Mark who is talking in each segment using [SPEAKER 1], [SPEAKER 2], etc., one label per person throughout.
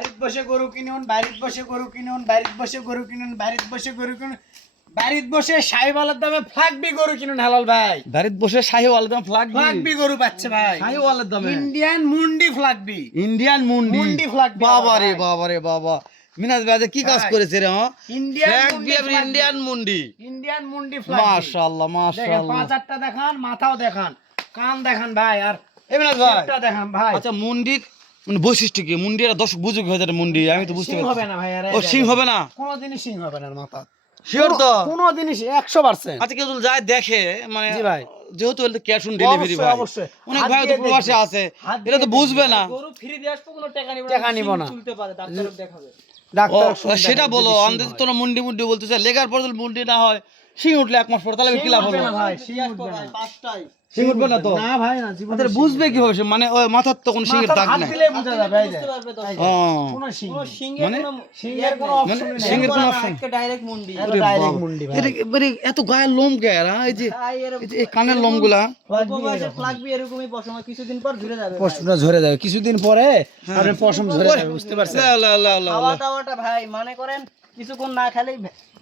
[SPEAKER 1] বাড়িতে বসে গরু কিনুন বাড়িতে বসে গরু কিনুন বাড়িতে বসে গরু কিনুন বাড়িতে বসে গরু কিনুন। বাড়িতে বসে সাহেবালের দামে ফ্লাগবি গরু কিনুন হালাল ভাই।
[SPEAKER 2] বাড়িতে বসে শাহি ওয়ালদাম ফ্লাগ
[SPEAKER 1] ফ্লাগবি গরু পাচ্ছে ভাই।
[SPEAKER 2] শাহি ওয়ালের দামে?
[SPEAKER 1] ইন্ডিয়ান মুন্ডি ফ্লাগবি
[SPEAKER 2] ইন্ডিয়ান মুন্ডি?
[SPEAKER 1] মুন্ডি দিয়ে
[SPEAKER 2] বাবা রে বাবা রে বাবা। মিনাজ ভাই কি কাজ। করেছে রে হ্যাঁ?
[SPEAKER 1] ইন্ডিয়ান মুন্ডি
[SPEAKER 2] ইন্ডিয়ান মুন্ডি।
[SPEAKER 1] ইন্ডিয়ান মুন্ডি ফ্লাগবি
[SPEAKER 2] মাশাআল্লাহ মাশাআল্লাহ।
[SPEAKER 1] পাঁচ আটটা দেখান মাথাও দেখান। কান দেখান ভাই আর
[SPEAKER 2] এই মিনাজ ভাই।
[SPEAKER 1] দেখান ভাই।
[SPEAKER 2] আচ্ছা মুন্ডির মানে বৈশিষ্ট্য কি? মুন্ডি এটা দর্শক বুঝুক হয়ে যাবে মুন্ডি আমি তো বুঝতে
[SPEAKER 1] হবে
[SPEAKER 2] পারছি।
[SPEAKER 1] না ভাই
[SPEAKER 2] ও সিং হবে না?
[SPEAKER 1] কোনো জিনিস সিং হবে না মাথা।
[SPEAKER 2] শিওর তো?
[SPEAKER 1] কোনো জিনিস
[SPEAKER 2] আচ্ছা কেউ যদি যায় দেখে মানে
[SPEAKER 1] জি ভাই।
[SPEAKER 2] যেহেতু ক্যাশ অন ডেলিভারি ভাই। অনেক ভাই তো প্রবাসে আছে। এটা তো বুঝবে না।
[SPEAKER 3] গরু ফ্রি দিয়ে আসব কোনো টাকা নিব
[SPEAKER 1] টাকা নিব না।
[SPEAKER 3] তুলতে পারে ডাক্তার দেখাবে।
[SPEAKER 1] ডাক্তার
[SPEAKER 2] সেটা বলো আমাদের। তোমরা মুন্ডি মুন্ডি বলতেছে লেগার পর যদি মুন্ডি না হয় সিং উঠলে এক মাস পর তাহলে কি লাভ হবে?
[SPEAKER 1] ভাই, উঠবে না।
[SPEAKER 3] পাঁচটায়।
[SPEAKER 2] সিং উঠবে না তো?
[SPEAKER 1] না। ভাই না জীবনে
[SPEAKER 2] তাহলে বুঝবে কীভাবে সে? মানে ওই মাথার তো কোনো দাগ নাই।
[SPEAKER 1] বোঝা যাবে এই যে। কোনো
[SPEAKER 2] মানে?
[SPEAKER 1] অপশন নেই।
[SPEAKER 2] কোনো
[SPEAKER 3] ডাইরেক্ট মুন্ডি।
[SPEAKER 1] মুন্ডি ভাই।
[SPEAKER 2] এত গায়ের লোম কে এই যে এই কানের লোমগুলা।
[SPEAKER 3] এরকমই পশম কিছুদিন পর ঝরে যাবে
[SPEAKER 1] পশমটা ঝরে যাবে। কিছুদিন পরে আপনার পশম ঝরে যাবে বুঝতে পারছেন?
[SPEAKER 3] খাওয়া দাওয়াটা ভাই মনে করেন কিছুক্ষণ না খেলেই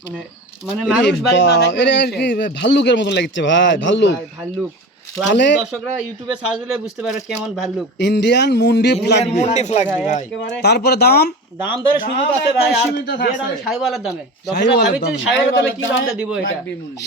[SPEAKER 3] মানে মানে
[SPEAKER 2] এরে
[SPEAKER 3] মানুষ বাড়ি না
[SPEAKER 2] বা- আর কি ভাল্লুকের মতন লাগছে ভাই ভাল্লুক
[SPEAKER 3] ভাল্লুক।
[SPEAKER 2] তাহলে-
[SPEAKER 3] তাহলে দর্শকরা ইউটিউবে সার্চ দিলে বুঝতে পারবে কেমন ভাল্লুক।
[SPEAKER 2] ইন্ডিয়ান মুন্ডি ফ্ল্যাগ
[SPEAKER 1] মুন্ডি ভাই।
[SPEAKER 2] তারপরে দাম?
[SPEAKER 3] দাম ধরে সুযোগ
[SPEAKER 1] দাম
[SPEAKER 3] আছে ভাই
[SPEAKER 1] সীমিত
[SPEAKER 3] যে
[SPEAKER 1] আছে।
[SPEAKER 3] দামে সাইওয়ালের দামে। দর্শকরা
[SPEAKER 2] সাহিওয়ালের দামে।
[SPEAKER 3] কি দামটা দিব এটা?
[SPEAKER 1] ফ্লাগবি মুন্ডি।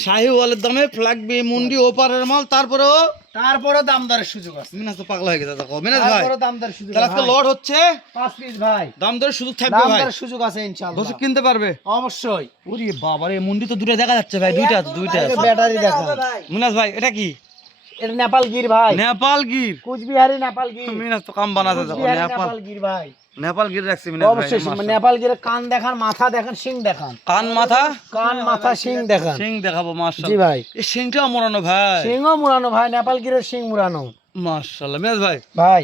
[SPEAKER 2] দামে ফ্ল্যাগ বি মুন্ডি ওপারের মাল তারপরেও
[SPEAKER 1] তারপরেও দাম দরের সুযোগ আছে।
[SPEAKER 2] মিনাজ তো পাগলা হয়ে গেছে দেখো। মিনাজ ভাই
[SPEAKER 1] তারপরে দাম দরের সুযোগ আছে
[SPEAKER 2] আজকে
[SPEAKER 1] ভাই।
[SPEAKER 2] লট হচ্ছে?
[SPEAKER 1] পাঁচ পিস ভাই।
[SPEAKER 2] দাম দরে সুযোগ থাকবে
[SPEAKER 1] দাম
[SPEAKER 2] ভাই।
[SPEAKER 1] দরের সুযোগ আছে ইনশাআল্লাহ।
[SPEAKER 2] দর্শক কিনতে পারবে?
[SPEAKER 1] অবশ্যই।
[SPEAKER 2] ওরে বাবা রে মুন্ডি তো দূরে দেখা যাচ্ছে ভাই দুইটা দুইটা।
[SPEAKER 1] আছে ব্যাটারি দেখা।
[SPEAKER 3] মিনাস
[SPEAKER 2] মিনাজ ভাই এটা কি?
[SPEAKER 1] এটা নেপাল গির ভাই।
[SPEAKER 2] নেপাল গির।
[SPEAKER 1] কুচবিহারি নেপাল গির।
[SPEAKER 2] মিনাস তো কাম বানাতে দেখো নেপাল।
[SPEAKER 1] নেপাল গির ভাই।
[SPEAKER 2] নেপাল গির রাখছে
[SPEAKER 1] অবশ্যই নেপাল গিরে কান দেখান মাথা দেখান সিং দেখান।
[SPEAKER 2] কান মাথা?
[SPEAKER 1] কান মাথা সিং দেখান।
[SPEAKER 2] সিং দেখাবো
[SPEAKER 1] জি ভাই।
[SPEAKER 2] এই মরানো ভাই।
[SPEAKER 1] মুড়ানো ভাই নেপাল গিরের
[SPEAKER 2] মাশাআল্লাহ। মিনাজ ভাই
[SPEAKER 1] ভাই।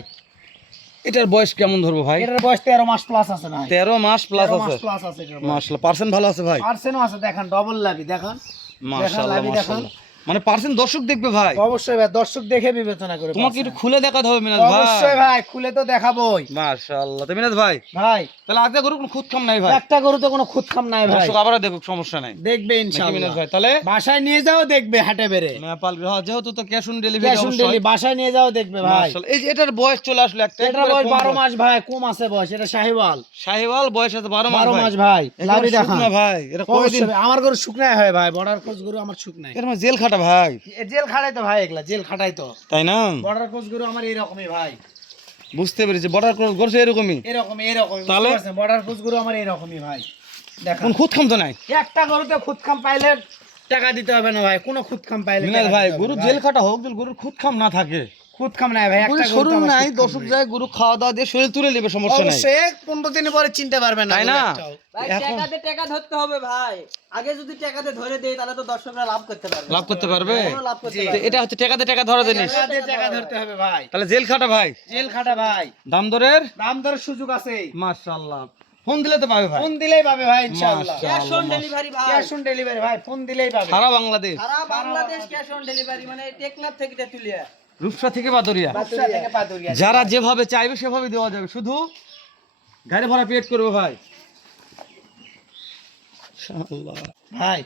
[SPEAKER 2] এটার বয়স কেমন ধরবো ভাই?
[SPEAKER 1] এটার বয়স তেরো মাস প্লাস আছে ভাই।
[SPEAKER 2] তেরো মাস প্লাস আছে।
[SPEAKER 1] মাস প্লাস আছে
[SPEAKER 2] মাশাআল্লাহ। পার্সেন্ট ভালো আছে ভাই?
[SPEAKER 1] পার্সেন্টও আছে দেখান ডবল লাভি দেখান।
[SPEAKER 2] মাশাআল্লাহ
[SPEAKER 1] দেখান।
[SPEAKER 2] মাশাআল্লাহ। মানে পার্সেন্ট দর্শক দেখবে ভাই?
[SPEAKER 1] অবশ্যই ভাই দর্শক দেখে বিবেচনা করে
[SPEAKER 2] তোমাকে একটু খুলে দেখাতে হবে মিনাজ
[SPEAKER 1] অবশ্যই
[SPEAKER 2] ভাই
[SPEAKER 1] ভাই খুলে তো দেখাবোই।
[SPEAKER 2] মাশাআল্লাহ। তো মিনাজ ভাই
[SPEAKER 1] ভাই।
[SPEAKER 2] তাহলে আজকে গরু কোনো খুদ খাম নাই ভাই?
[SPEAKER 1] একটা গরু তো কোনো খুদ খাম নাই ভাই।
[SPEAKER 2] দর্শক আবার দেখুক সমস্যা নাই।
[SPEAKER 1] দেখবে ইনশাআল্লাহ।
[SPEAKER 2] মিনাজ ভাই তাহলে
[SPEAKER 1] বাসায় নিয়ে যাও দেখবে হাটে বেরে
[SPEAKER 2] নেপাল হ্যাঁ, যেহেতু তো cash on delivery
[SPEAKER 1] cash on deli বাসায় নিয়ে যাও দেখবে ভাই।
[SPEAKER 2] এই যে এটার বয়স চলে আসলো একটা
[SPEAKER 1] এটার বয়স
[SPEAKER 2] কম
[SPEAKER 1] বারো
[SPEAKER 2] বয়স।
[SPEAKER 1] মাস ভাই কম আছে বয়স এটা শাহিওয়াল।
[SPEAKER 2] শাহিওয়াল বয়স আছে বারো মাস
[SPEAKER 1] বারো
[SPEAKER 2] ভাই।
[SPEAKER 1] মাস ভাই লাভি দেখান।
[SPEAKER 2] ভাই এটা কয়দিন?
[SPEAKER 1] ভাই, আমার গরু শুকনায় হয় ভাই বর্ডার কোচ গরু আমার শুকনায়।
[SPEAKER 2] এর মানে জেল খাটা ভাই।
[SPEAKER 1] এ জেল খাটাই তো ভাই এগুলা জেল খাটাই তো।
[SPEAKER 2] তাই না?
[SPEAKER 1] বর্ডার ক্রস গরু আমার এরকমই ভাই।
[SPEAKER 2] বুঝতে পেরেছি বর্ডার ক্রস গরু এরকমই।
[SPEAKER 1] এরকমই এরকমই
[SPEAKER 2] তাহলে?
[SPEAKER 1] বর্ডার ক্রস গরু আমার এরকমই ভাই। দেখুন।
[SPEAKER 2] খুদ খাম তো নাই?
[SPEAKER 1] একটা গরুতে খুদ খাম পাইলে টাকা দিতে হবে না ভাই কোনো খুদ খাম পাইলে
[SPEAKER 2] ভাই গরু জেল খাটা হোক গরুর খুদ খাম না থাকে।
[SPEAKER 1] খুদ খাম নাই ভাই একটা গরু
[SPEAKER 2] নাই দর্শক যায় গরু খাওয়া দাওয়া দিয়ে শরীর তুলে নেবে সমস্যা নাই।
[SPEAKER 1] অবশ্যই এক পনেরো দিনের পরে চিনতে পারবে না
[SPEAKER 2] তাই না?
[SPEAKER 3] ভাই টাকাতে টাকা ধরতে হবে ভাই। আগে যদি টাকাতে ধরে দেই তাহলে তো দর্শকরা লাভ করতে পারবে।
[SPEAKER 2] লাভ করতে পারবে?
[SPEAKER 3] পারবে।
[SPEAKER 2] এটা হচ্ছে টাকাতে টাকা ধরা জিনিস
[SPEAKER 1] টাকা দিয়ে টাকা ধরতে হবে ভাই।
[SPEAKER 2] তাহলে জেল খাটা ভাই।
[SPEAKER 1] জেল খাটা ভাই।
[SPEAKER 2] দাম দরের?
[SPEAKER 1] দাম দরের সুযোগ আছে
[SPEAKER 2] মাশাআল্লাহ। ফোন দিলে তো পাবে ভাই।
[SPEAKER 1] ফোন দিলেই পাবে ভাই ইনশাআল্লাহ।
[SPEAKER 3] ক্যাশ অন ডেলিভারি ভাই।
[SPEAKER 1] ক্যাশ অন ডেলিভারি ভাই ফোন দিলেই পাবে।
[SPEAKER 2] সারা বাংলাদেশ।
[SPEAKER 3] সারা বাংলাদেশ ক্যাশ অন ডেলিভারি মানে টেকনাফ থেকে তেতুলিয়া
[SPEAKER 2] রূপসা থেকে বাদরিয়া।
[SPEAKER 1] পাতুরিয়া
[SPEAKER 2] যারা যেভাবে চাইবে সেভাবে দেওয়া যাবে। শুধু গাড়ি ভাড়া পেড করবে ভাই।
[SPEAKER 1] ভাই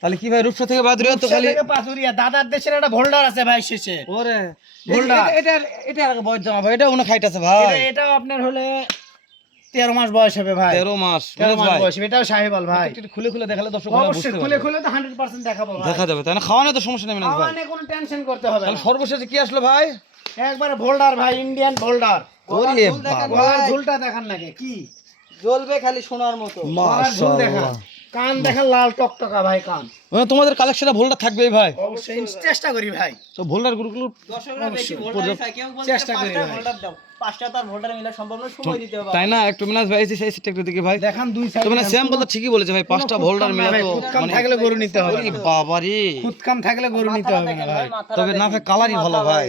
[SPEAKER 2] তাহলে কি ভাই রূপসা থেকে বাদুরিয়া তো খালি
[SPEAKER 1] পাতুরিয়া দাদার দেশের একটা ভোল্ডার আছে ভাই শেষে।
[SPEAKER 2] ওরে
[SPEAKER 1] ভোল্ডার।
[SPEAKER 2] এটা এটা বয়স জমা ভাই এটা উনি খাইতেছে ভাই।
[SPEAKER 1] এটা- এটাও আপনার হলে তেরো মাস বয়স হবে ভাই।
[SPEAKER 2] তেরো মাস
[SPEAKER 1] তেরো মাস বয়স হবে, এটাও সাহেবাল ভাই।
[SPEAKER 2] খুলে খুলে দেখালে দর্শক
[SPEAKER 1] অবশ্যই খুলে খুলে তো হান্ড্রেড পার্সেন্ট দেখাবো
[SPEAKER 2] দেখা যাবে তাই না? খাওয়ানো তো সমস্যা নেই মিনাজ
[SPEAKER 1] কোনো টেনশন করতে হবে
[SPEAKER 2] তাহলে সর্বশেষে কি আসলো ভাই?
[SPEAKER 1] একবারে ভোল্ডার ভাই ইন্ডিয়ান ভোল্ডার
[SPEAKER 2] ওরে বাবা।
[SPEAKER 1] ঝুলটা দেখান নাকি কি?
[SPEAKER 3] জ্বলবে খালি সোনার মতো।
[SPEAKER 2] মাশাআল্লাহ।
[SPEAKER 1] কান দেখান লাল টকটকা ভাই কান।
[SPEAKER 2] মানে তোমাদের কালেকশনে ভুলটা থাকবেই ভাই।
[SPEAKER 1] অবশ্যই চেষ্টা করি ভাই।
[SPEAKER 2] তো গুরুগুলো
[SPEAKER 3] বলছে
[SPEAKER 1] চেষ্টা করি ভাই।
[SPEAKER 3] পাঁচটা তার ভোল্টার মিলা সম্ভব না সময় দিতে হবে
[SPEAKER 2] তাই না? একটু ভাই এই সেই সেটটা দেখি ভাই।
[SPEAKER 1] দেখান দুই
[SPEAKER 2] তো মানে শ্যাম কথা ঠিকই বলেছে ভাই পাঁচটা ভোল্ডার মিলা তো মানে
[SPEAKER 1] থাকলে গরু নিতে হবে।
[SPEAKER 2] বাবা রে।
[SPEAKER 1] খুদ থাকলে গরু নিতে হবে না ভাই।
[SPEAKER 2] তবে না ভাই কালারই ভালো ভাই।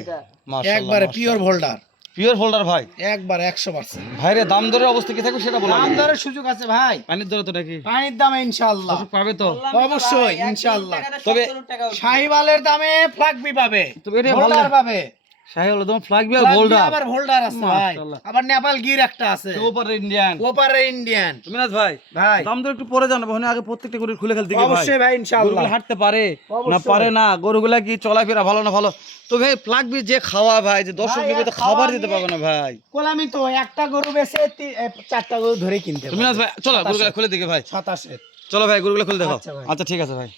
[SPEAKER 1] একবারে পিওর ভোল্ডার
[SPEAKER 2] পিওর হোল্ডার ভাই।
[SPEAKER 1] একবার একশো পার্সেন্ট
[SPEAKER 2] ভাই রে দাম দরের অবস্থা কি থাকবে সেটা বলো
[SPEAKER 1] দাম দরের সুযোগ আছে ভাই।
[SPEAKER 2] পানির দরে তো নাকি?
[SPEAKER 1] পানির দামে
[SPEAKER 2] ইনশাল্লাহ পাবে তো?
[SPEAKER 1] অবশ্যই, ইনশাল্লাহ
[SPEAKER 2] তবে
[SPEAKER 1] শাহিওয়ালের দামে ফ্লাগবি পাবে।
[SPEAKER 2] তবে ভালো
[SPEAKER 1] পাবে।
[SPEAKER 2] শাহিওয়াল একদম ফ্লাগবি আর
[SPEAKER 1] Flag আবার হোল্ডার আছে ভাই। আবার নেপাল গির একটা আছে।
[SPEAKER 2] ওপার ইন্ডিয়ান
[SPEAKER 1] ওপারে ইন্ডিয়ান
[SPEAKER 2] মিনাজ ভাই
[SPEAKER 1] ভাই।
[SPEAKER 2] দাম তো একটু পরে জানাব ওখানে আগে প্রত্যেকটা গরু খুলে খেলতে গিয়ে ভাই।
[SPEAKER 1] অবশ্যই ভাই ইনশাআল্লাহ।
[SPEAKER 2] হাঁটতে পারে না পারে না গরুগুলা কি চলাফেরা ভালো না ভালো? তো ভাই ফ্লাগবি যে খাওয়া ভাই যে দর্শক তো খাবার দিতে পারবে না ভাই।
[SPEAKER 1] কোলামি তো একটা গরু বেচে চারটা গরু ধরে কিনতে
[SPEAKER 2] মিনাজ ভাই চলো গরুগুলা খুলে দিকে ভাই।
[SPEAKER 1] সাতাশে।
[SPEAKER 2] চলো ভাই গরুগুলা খুলে দেখো।
[SPEAKER 1] আচ্ছা
[SPEAKER 2] আচ্ছা ঠিক আছে ভাই।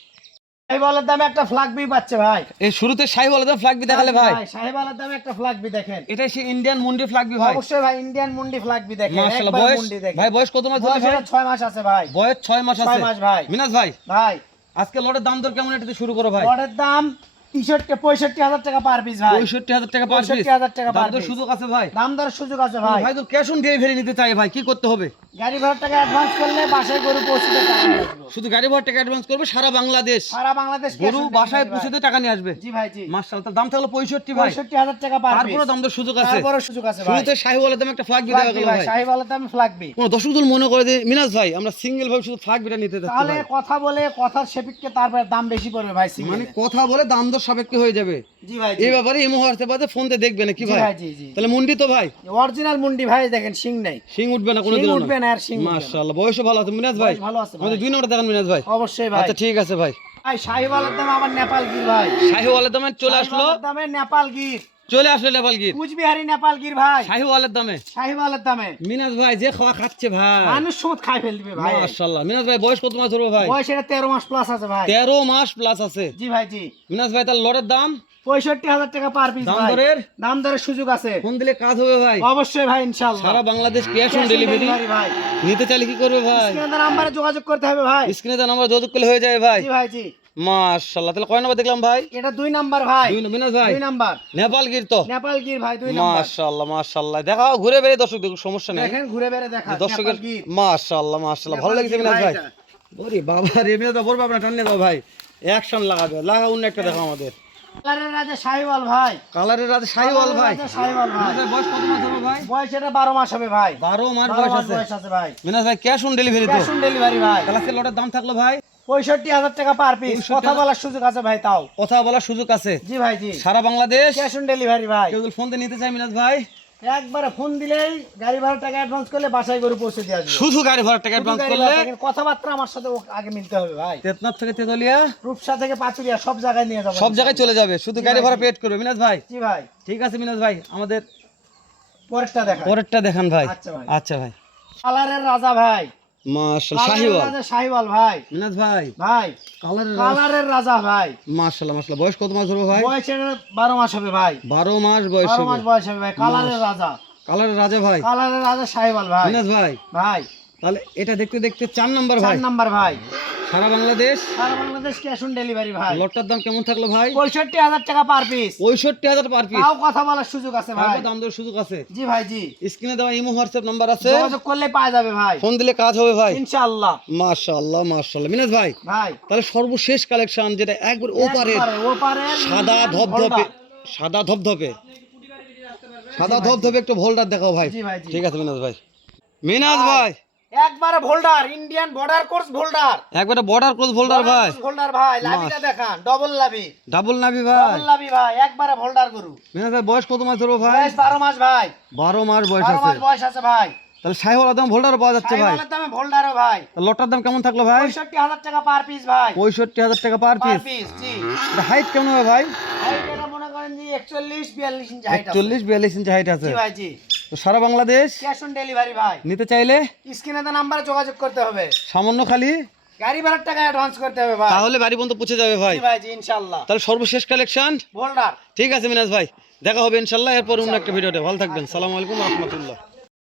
[SPEAKER 1] সাহেবালের দামে একটা ফ্ল্যাগ পাচ্ছে ভাই।
[SPEAKER 2] এই শুরুতে শাহিওয়াল একদম ফ্লাগবি দেখালে ভাই।
[SPEAKER 1] সাহেবালের দামে একটা ফ্ল্যাগ দেখেন।
[SPEAKER 2] এটা সে ইন্ডিয়ান মুন্ডি ফ্লাগবি ভাই।
[SPEAKER 1] অবশ্যই ভাই ইন্ডিয়ান মুন্ডি ফ্ল্যাগ দেখেন
[SPEAKER 2] মাশাআল্লাহ বয়স ভাই বয়স কত মাস ধরে ভাই?
[SPEAKER 1] এটা মাস আছে ভাই।
[SPEAKER 2] বয়স ছয় মাস
[SPEAKER 1] ছয়
[SPEAKER 2] আছে।
[SPEAKER 1] মাস ভাই।
[SPEAKER 2] মিনাজ ভাই
[SPEAKER 1] ভাই।
[SPEAKER 2] আজকে লটের দাম দর কেমন এটাতে শুরু করো ভাই।
[SPEAKER 1] বড়ের দাম তেষট্টি পঁয়ষট্টি হাজার টাকা পার পিস ভাই।
[SPEAKER 2] টাকা পার পিস
[SPEAKER 1] 65,000 টাকা
[SPEAKER 2] দর সুযোগ আছে ভাই।
[SPEAKER 1] দাম দরের সুযোগ আছে ভাই।
[SPEAKER 2] ভাই তো ক্যাশ অন ডেলিভারি নিতে চাই ভাই কি করতে হবে?
[SPEAKER 1] গাড়ি ভাড়া টাকা অ্যাডভান্স করলে বাসায় গরু পৌঁছে টাকা
[SPEAKER 2] শুধু গাড়ি ভাড়া টাকা অ্যাডভান্স করবে সারা বাংলাদেশ।
[SPEAKER 1] সারা বাংলাদেশ
[SPEAKER 2] গরু বাসায় পৌঁছে টাকা নিয়ে আসবে।
[SPEAKER 1] জি ভাই জি।
[SPEAKER 2] মার্শাল তার দাম থাকল পঁয়ষট্টি ভাই।
[SPEAKER 1] পঁয়ষট্টি হাজার টাকা পার
[SPEAKER 2] তারপরে দাম দর সুযোগ আছে।
[SPEAKER 1] তারপরে সুযোগ আছে ভাই।
[SPEAKER 2] শুরুতে শাহিওয়ালের দাম একটা
[SPEAKER 1] ফ্ল্যাগ
[SPEAKER 2] দেওয়া গেল
[SPEAKER 1] ভাই
[SPEAKER 2] ভাই।
[SPEAKER 1] সাহেবালের ফ্ল্যাগ বি
[SPEAKER 2] কোন দর্শক দল মনে করে যে মিনাজ ভাই আমরা সিঙ্গেল ভাবে শুধু ফ্লাগ বিটা নিতে যাচ্ছি
[SPEAKER 1] তাহলে কথা বলে কথার সেপিককে তারপরে দাম বেশি পড়বে ভাই
[SPEAKER 2] মানে কথা বলে দাম দর সাপেক্ষে হয়ে যাবে।
[SPEAKER 1] জি ভাই
[SPEAKER 2] এই ব্যাপারে ইমো হোয়াটসঅ্যাপে ফোন দিয়ে দেখবে না কি ভাই? তাহলে মুন্ডি তো ভাই।
[SPEAKER 1] অরিজিনাল মুন্ডি ভাই দেখেন সিং নাই।
[SPEAKER 2] শিং উঠবে না
[SPEAKER 1] কোনো
[SPEAKER 2] কোনোদিনও
[SPEAKER 1] উঠবে না আর সিং
[SPEAKER 2] মাশাআল্লাহ। বয়স ভালো আছে মিনাজ ভাই?
[SPEAKER 1] ভালো আছে।
[SPEAKER 2] আমাদের দুই নম্বর দেখেন মিনাজ ভাই।
[SPEAKER 1] অবশ্যই ভাই।
[SPEAKER 2] আচ্ছা ঠিক আছে ভাই।
[SPEAKER 1] ভাই শাহিওয়ালের দাম আবার নেপাল গির ভাই।
[SPEAKER 2] শাহিওয়ালের দামে চলে আসলো।
[SPEAKER 1] দামে নেপাল গির।
[SPEAKER 2] চলে আসলো লেবাল গির।
[SPEAKER 1] কুচবিহারি নেপাল গির ভাই।
[SPEAKER 2] শাহিওয়ালের দামে।
[SPEAKER 1] শাহিওয়ালের দামে।
[SPEAKER 2] মিনাজ ভাই যে খাওয়া খাচ্ছে ভাই।
[SPEAKER 1] মানুষ সুদ খাই ফেল দিবে ভাই।
[SPEAKER 2] মাশাআল্লাহ। মিনাজ ভাই বয়স কত মাস ধরবো ভাই?
[SPEAKER 1] বয়স এটা তেরো মাস প্লাস আছে ভাই।
[SPEAKER 2] তেরো মাস প্লাস আছে।
[SPEAKER 1] জি ভাই জি।
[SPEAKER 2] মিনাজ ভাই তার লটের দাম?
[SPEAKER 1] পঁয়ষট্টি হাজার টাকা পার পিস
[SPEAKER 2] দাম দরের?
[SPEAKER 1] দাম দরের সুযোগ আছে।
[SPEAKER 2] ফোন দিলে কাজ হবে ভাই।
[SPEAKER 1] অবশ্যই ভাই ইনশাআল্লাহ।
[SPEAKER 2] সারা বাংলাদেশ ক্যাশ অন ডেলিভারি
[SPEAKER 1] ভাই।
[SPEAKER 2] নিতে চাইলে কি করবে ভাই?
[SPEAKER 1] স্ক্রিনে নাম্বারে যোগাযোগ করতে হবে ভাই।
[SPEAKER 2] স্ক্রিনে নাম্বার যোগাযোগ করলে হয়ে যাবে ভাই।
[SPEAKER 1] জি ভাই জি।
[SPEAKER 2] মাশাআল্লাহ তাহলে কয় নম্বর দেখলাম ভাই?
[SPEAKER 1] এটা দুই নাম্বার ভাই।
[SPEAKER 2] দুই নম্বর ভাই?
[SPEAKER 1] দুই নাম্বার।
[SPEAKER 2] নেপাল গির তো?
[SPEAKER 1] নেপাল গির ভাই দুই নাম্বার।
[SPEAKER 2] মাশাআল্লাহ মাশাআল্লাহ। দেখাও ঘুরে বেড়ে দর্শক দেখুন সমস্যা নেই।
[SPEAKER 1] দেখেন ঘুরে বেড়ে দেখা
[SPEAKER 2] দর্শকের মাশাআল্লাহ মাশাআল্লাহ। ভালো লাগছে মিনাজ ভাই। ওরে বাবা রে মিনাজ ভাই বলব আপনার টানিয়ে দাও ভাই। অ্যাকশন লাগাবে লাগা অন্য একটা দেখো আমাদের।
[SPEAKER 1] কালারের রাজা শাহিওয়াল ভাই।
[SPEAKER 2] কালারের রাতে শাহিওয়াল ভাই।
[SPEAKER 1] রাজা শাহিওয়াল ভাই।
[SPEAKER 2] বয়স কত মাস হবে ভাই?
[SPEAKER 1] বয়স এটা বারো মাস হবে ভাই।
[SPEAKER 2] বারো মাস বয়স আছে।
[SPEAKER 1] বয়স আছে ভাই।
[SPEAKER 2] মিনাজ ভাই ক্যাশ অন ডেলিভারি তো।
[SPEAKER 1] ক্যাশ অন ডেলিভারি ভাই।
[SPEAKER 2] তাহলে লটের দাম থাকল ভাই?
[SPEAKER 1] পঁয়ষট্টি হাজার টাকা পার পিস কথা বলার সুযোগ আছে ভাই তাও।
[SPEAKER 2] কথা বলার সুযোগ আছে?
[SPEAKER 1] জি ভাই জি।
[SPEAKER 2] সারা বাংলাদেশ?
[SPEAKER 1] ক্যাশ অন ডেলিভারি ভাই।
[SPEAKER 2] কেউ ফোন দিয়ে নিতে চাই মিনাজ ভাই?
[SPEAKER 1] একবারে ফোন দিলেই গাড়ি ভাড়া টাকা অ্যাডভান্স করলে বাসায় গরু পৌঁছে দিয়ে আসবে।
[SPEAKER 2] শুধু গাড়ি ভাড়া টাকা অ্যাডভান্স করলে?
[SPEAKER 1] কথাবার্তা আমার সাথে আগে মিলতে হবে ভাই।
[SPEAKER 2] তেতনাথ থেকে তেতুলিয়া?
[SPEAKER 1] রূপসা থেকে পাচুরিয়া সব জায়গায় নিয়ে যাব।
[SPEAKER 2] সব জায়গায় চলে যাবে। শুধু গাড়ি ভাড়া পেড করবে। মিনাজ ভাই?
[SPEAKER 1] জি ভাই।
[SPEAKER 2] ঠিক আছে মিনাজ ভাই আমাদের
[SPEAKER 1] পরেরটা দেখা
[SPEAKER 2] পরেরটা দেখান ভাই।
[SPEAKER 1] আচ্ছা ভাই।
[SPEAKER 2] আচ্ছা ভাই।
[SPEAKER 1] কালারের রাজা ভাই।
[SPEAKER 2] মাশাআল্লাহ শাহিওয়াল।
[SPEAKER 1] রাজা শাহিওয়াল ভাই।
[SPEAKER 2] মিনাজ ভাই।
[SPEAKER 1] ভাই
[SPEAKER 2] কালারের
[SPEAKER 1] কালারের রাজা ভাই।
[SPEAKER 2] মাশাআল্লাহ মাশাআল্লাহ বয়স কত মাস ধরবো ভাই?
[SPEAKER 1] বয়স মাস হবে ভাই।
[SPEAKER 2] বারো মাস বয়স
[SPEAKER 1] মাস বয়স হবে ভাই। কালারের রাজা।
[SPEAKER 2] কালারের রাজা ভাই।
[SPEAKER 1] কালারের রাজা শাহিওয়াল ভাই।
[SPEAKER 2] মিনাজ ভাই।
[SPEAKER 1] ভাই।
[SPEAKER 2] তাহলে এটা দেখতে দেখতে চার নাম্বার
[SPEAKER 1] চার
[SPEAKER 2] ভাই।
[SPEAKER 1] নাম্বার ভাই।
[SPEAKER 2] সারা বাংলাদেশ?
[SPEAKER 1] সারা বাংলাদেশ ক্যাশ অন ডেলিভারি ভাই।
[SPEAKER 2] লটটার দাম কেমন থাকল ভাই?
[SPEAKER 1] পঁয়ষট্টি হাজার টাকা পার পিস
[SPEAKER 2] পঁয়ষট্টি হাজার পার পিস
[SPEAKER 1] তাও কথা বলার সুযোগ আছে ভাই।
[SPEAKER 2] দাম দেওয়ার সুযোগ আছে।
[SPEAKER 1] জি ভাই জি।
[SPEAKER 2] স্ক্রিনে দেওয়া ইমো হোয়াটসঅ্যাপ নাম্বার আছে।
[SPEAKER 1] যোগাযোগ করলে পাওয়া যাবে ভাই।
[SPEAKER 2] ফোন দিলে কাজ হবে ভাই।
[SPEAKER 1] ইনশাআল্লাহ।
[SPEAKER 2] মাশাআল্লাহ মাশাআল্লাহ। মিনাজ ভাই
[SPEAKER 1] ভাই।
[SPEAKER 2] তাহলে সর্বশেষ কালেকশন যেটা একবার ওপারে
[SPEAKER 1] ওপারে
[SPEAKER 2] সাদা ধপধপে সাদা ধপধপে সাদা ধপধপে একটু ভোল্ডার দেখাও ভাই। ঠিক আছে মিনাজ ভাই। মিনাজ ভাই।
[SPEAKER 1] একবারে boulder Indian border cross boulder
[SPEAKER 2] একবারে বর্ডার ক্রস ভোল্ডার ভাই।
[SPEAKER 1] ভোল্ডার ভাই লাভিটা দেখান ডবল লাভি।
[SPEAKER 2] ডাবল নাবি ভাই।
[SPEAKER 1] ডবল লাভি ভাই একবারে ভোল্ডার গরু।
[SPEAKER 2] মিনাজ ভাই বয়স কত মাস ধরবো ভাই?
[SPEAKER 1] বয়স বারো মাস ভাই।
[SPEAKER 2] বারো মাস বয়স আছে।
[SPEAKER 1] মাস বয়স আছে ভাই।
[SPEAKER 2] তাহলে সাহেব দাম ভোল্ডার পাওয়া যাচ্ছে ভাই।
[SPEAKER 1] সাইকেলের দামে ভোল্ডারও ভাই।
[SPEAKER 2] লটার দাম কেমন থাকল ভাই?
[SPEAKER 1] পঁয়ষট্টি হাজার টাকা পার পিস ভাই।
[SPEAKER 2] পঁয়ষট্টি হাজার টাকা পার
[SPEAKER 1] পার
[SPEAKER 2] পিস
[SPEAKER 1] পিস জি।
[SPEAKER 2] হাইট কেমন হবে ভাই?
[SPEAKER 1] হাইট এটা মনে করেন যে একচল্লিশ বিয়াল্লিশ ইঞ্চি হাইট আছে।
[SPEAKER 2] চল্লিশ বিয়াল্লিশ ইঞ্চি হাইট আছে।
[SPEAKER 1] জি ভাই জি।
[SPEAKER 2] তো সারা বাংলাদেশ
[SPEAKER 1] ক্যাশ অন ডেলিভারি ভাই।
[SPEAKER 2] নিতে চাইলে
[SPEAKER 1] স্ক্রিনে নাম্বারে যোগাযোগ করতে হবে।
[SPEAKER 2] সামান্য খালি
[SPEAKER 1] গাড়ি ভাড়ার টাকা অ্যাডভান্স করতে হবে ভাই।
[SPEAKER 2] তাহলে বাড়ি পর্যন্ত পৌঁছে যাবে ভাই।
[SPEAKER 1] ভাই জি ইনশাআল্লাহ।
[SPEAKER 2] তাহলে সর্বশেষ কালেকশন
[SPEAKER 1] ভোল্ডার
[SPEAKER 2] ঠিক আছে মিনাস ভাই দেখা হবে ইনশাআল্লাহ। এরপর অন্য একটা ভিডিওতে। ভালো থাকবেন। সালাম আলাইকুম রহমতুল্লাহ।